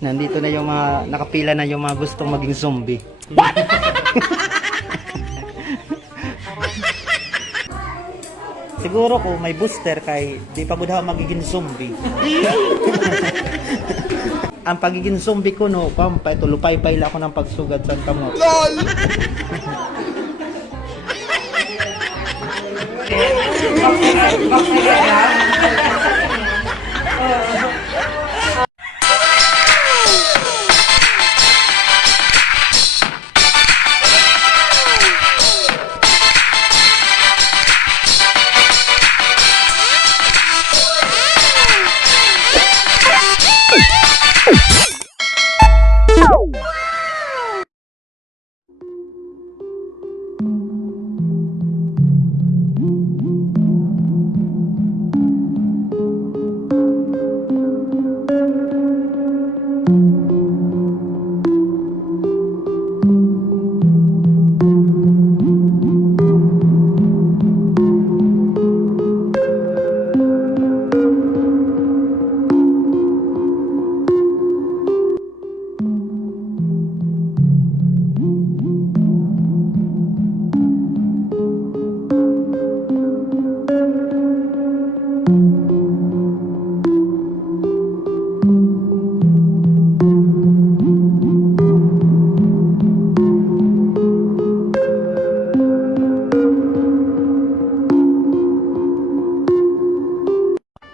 Nandito na yung mga, nakapila na yung mga gustong maging zombie. Siguro kung may booster kay di pa gud ako magiging zombie. Ang pagiging zombie ko no, pampay tulupay-pay la ako ng pagsugad sa kamot. LOL.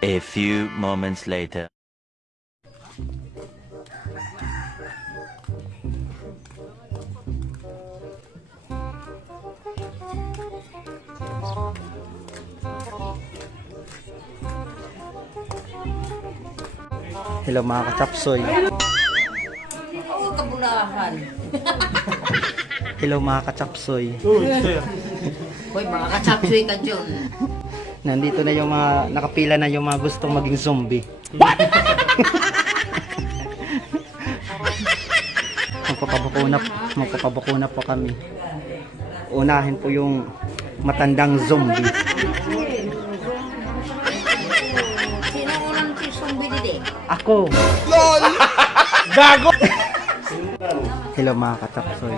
A few moments later. Hello mga kachapsoy. Oo, kabulahan. Hello mga kachapsoy. Hoy, mga kachapsoy ka dyan. Nandito na yung mga, nakapila na yung mga gustong maging zombie. Magpapabakuna po kami. Unahin po yung matandang zombie. Sino unang si zombie dito? Ako! LOL! Gago! Hello mga kachapsoy.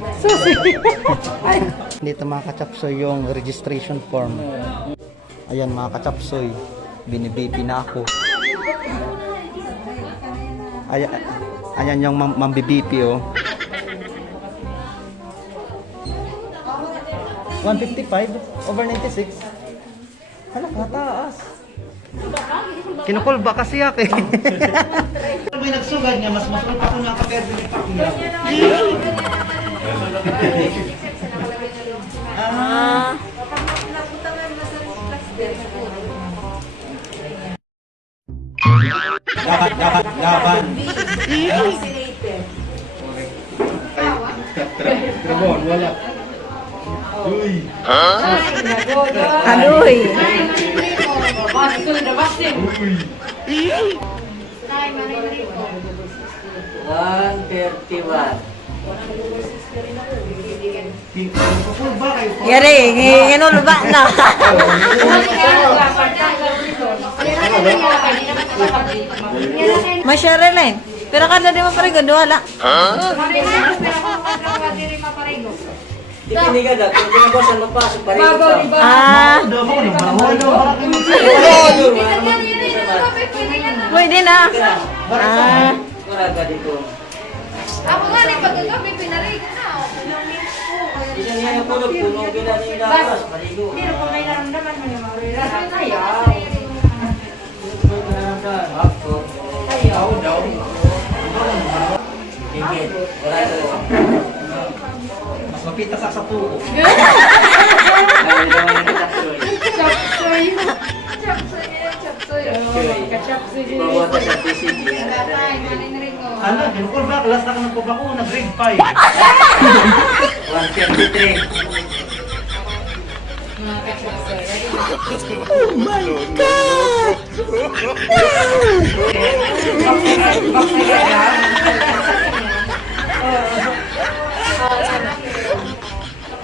Dito mga kachapsoy yung registration form. Ayan mga kachapsoy, binibipi na ako. Ayan yung mambibipi oh. 155 over 96. Hala, kataas. Kinukulba kasi ako eh. May nagsugad niya, mas masulit ako ng kaperde ni Pakila. Laban. Trabon, wala. Uy. Adoy. Yari, nginuluba na. Masyarelin. Pero kada di maparigo, wala. Pwede na. Ako nga rin, pagkagabi, pinarigo na. Pero kung may naramdaman mo yung mga kaya. Mas mapita sa sapuko. Chapsoy. Chapsoy. Kachapsoy din. Ano, kinukulba, last na ka nagpapakuna, grade 5. 153. Mga kachapsoy. Oh my God!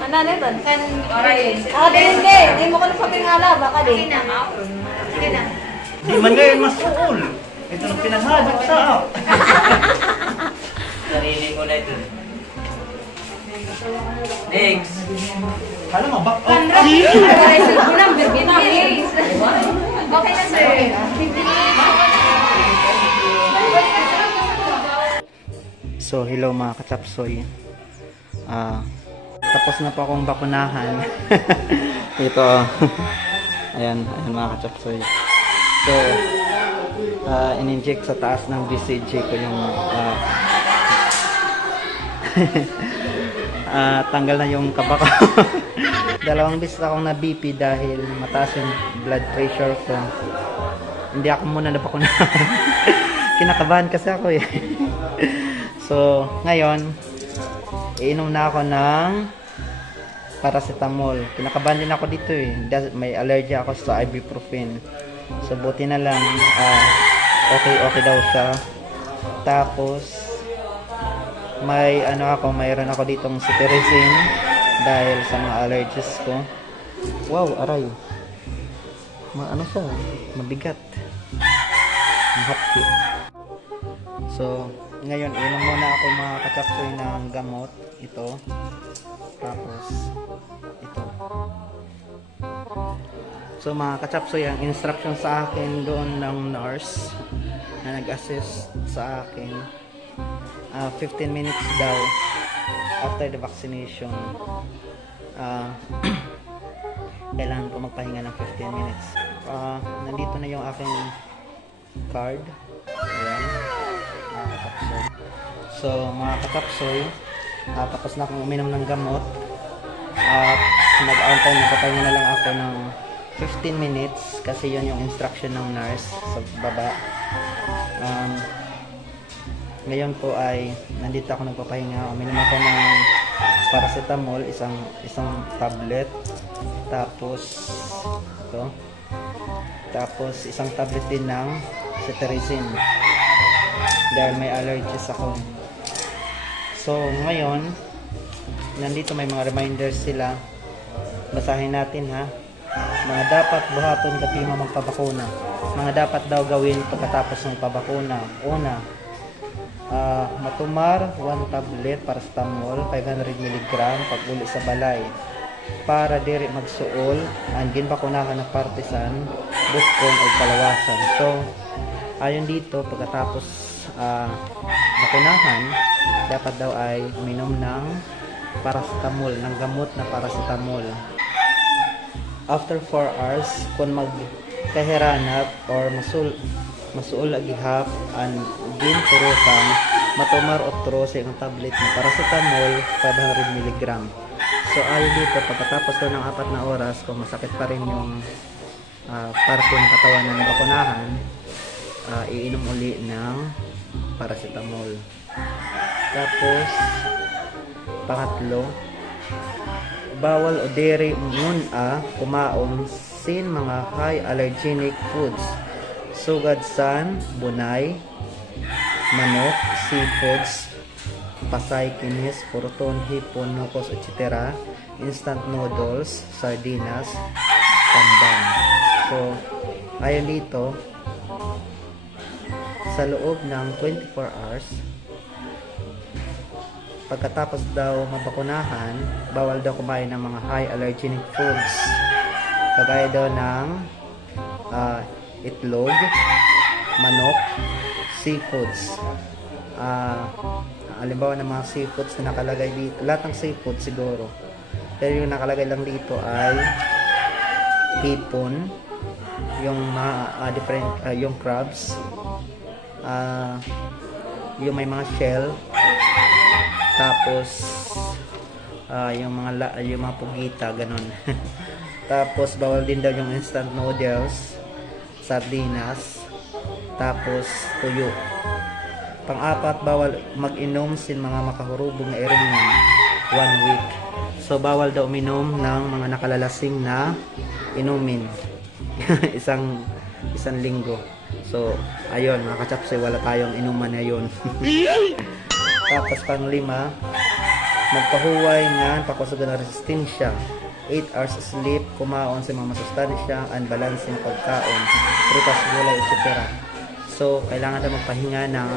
Ano na ito? Kan orange. Hindi. Hindi mo ko na pagkingala. Baka din. Sige na. Sige na. Di man ngayon mas uol. Ito na pinahadap sa Alam mo ba? Number 50. Okay na, sir. 50 So, hello mga katapsoy. Tapos na po akong bakunahan. Ito. Ayan mga katapsoy. So, in-inject sa taas ng BCG ko yung tanggal na yung kaba ko. 2 beses akong na BP dahil mataas yung blood pressure ko. Hindi ako muna nabakunahan. Kinakabahan kasi ako eh. So, ngayon, iinom na ako ng paracetamol. Kinakabahan din ako dito eh. May allergy ako sa ibuprofen. So, buti na lang, okay daw siya. Tapos, mayroon ako ditong cetirizine dahil sa mga allergies ko. Wow, aray. Siya? Mabigat. Mahapki. So, ngayon, inom muna ako mga katapsoy ng gamot. Ito. Tapos, ito. So, mga katapsoy, ang instruction sa akin doon ng nurse na nag-assist sa akin, 15 minutes daw after the vaccination. Kailangan ko magpahinga ng 15 minutes. Nandito na yung aking card. Ayan. Mga katapsoy. So, mga katapsoy, tapos na akong uminom ng gamot. At nagpapahinga na lang ako ng 15 minutes kasi yun yung instruction ng nurse sa baba. Ngayon po ay nandito ako nagpapahinga. Uminom ako ng paracetamol, isang tablet. Tapos ito. Tapos isang tablet din ng cetirizine dahil may allergies ako. So ngayon, nandito may mga reminders sila. Basahin natin ha. Mga dapat buhaton katima magpabakuna. Mga dapat daw gawin pagkatapos ng pabakuna. Una, matumar 1 tablet paracetamol 500 mg pag uli sa balay para diri magsuol ang ginbakunahan ng partisan buskon o palawasan. So ayon dito, pagkatapos bakunahan, dapat daw ay uminom ng paracetamol, ng gamot na paracetamol. After 4 hours, kung magkahiranap or masuol agihap ang ginturukan, matumar otro sa ang tablet na paracetamol 500 mg. So ayon dito, pagkatapos daw ng 4 na oras, kung masakit pa rin yung parte ng katawan na nabakunahan, iinom uli ng paracetamol. Tapos pangatlo, bawal o diri muna kumaon sin mga high allergenic foods sugad san bunay, manok, seafoods, pasay, kinis, purton, hipon, nukos, etc., instant noodles, sardinas, pandan. So ayon dito, sa loob ng 24 hours pagkatapos daw mabakunahan, bawal daw kumain ng mga high allergenic foods kagaya daw ng itlog, manok, seafoods. Halimbawa ng mga seafoods na nakalagay dito, lahat ng seafood siguro, pero yung nakalagay lang dito ay hipon, yung mga different yung crabs, yung may mga shell, tapos yung mga pugita, ganun. Tapos bawal din daw yung instant noodles, sardinas, tapos tuyo. Pang-apat, bawal mag-inom sin mga makahurubong na inumin 1 week. So bawal daw uminom ng mga nakalalasing na inumin isang linggo. So ayun mga katsapsay, wala tayong inuman na yun. Tapos pang-5, magpahuway nga pakusugan na resistensya, 8 hours sleep, kumaon sa mga masustansya, unbalancing pagkaon, prutas, gulay, etc. So kailangan daw magpahinga ng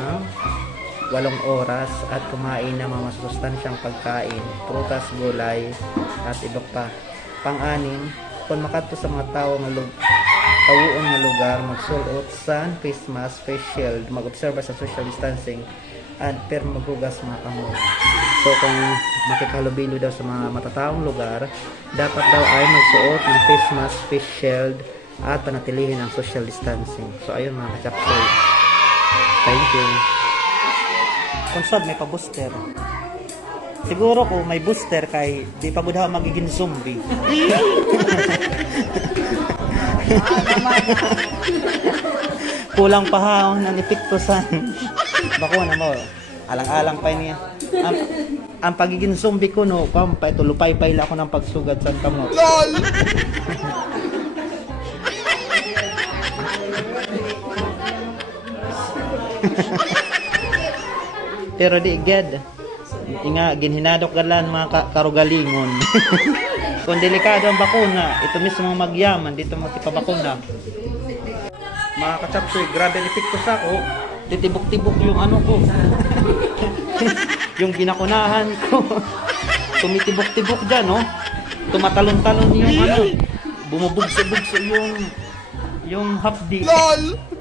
oras at kumain ng mga masustansyang pagkain, prutas, gulay, at iba pa. Pang-anim, kung makadto sa mga tao nga tawuon nga lugar, magsulot sa face mask, face shield, mag-observe sa social distancing, at pero maghugas mga kamot. So kung makikalubilo daw sa mga matataong lugar, dapat daw ay magsuot ng face mask, face shield, at panatilihin ang social distancing. So ayun mga kachapsoy. Thank you. Konsod may pa-booster. Siguro kung may booster kay di pa gud ako magiging zombie. Kulang pa haon ang epektusan. Bakuna mo. Alang-alang pa niya. Ang pagiging zombie ko no, pampay tulupay-pay la ako ng pagsugad sa kamot. LOL! Pero di ged. Inga ginhinadok galan mga karugalingon. Kung delikado ang bakuna, ito mismo ang magyaman dito magpapabakuna. Mga kachapsoy, grabe ang epekto sa ako. Titibok-tibok yung ano ko. Yung ginakunahan ko. Tumitibok-tibok dyan, no? Tumatalon-talon yung ano. Bumubugso-bugso yung hapdi. LOL!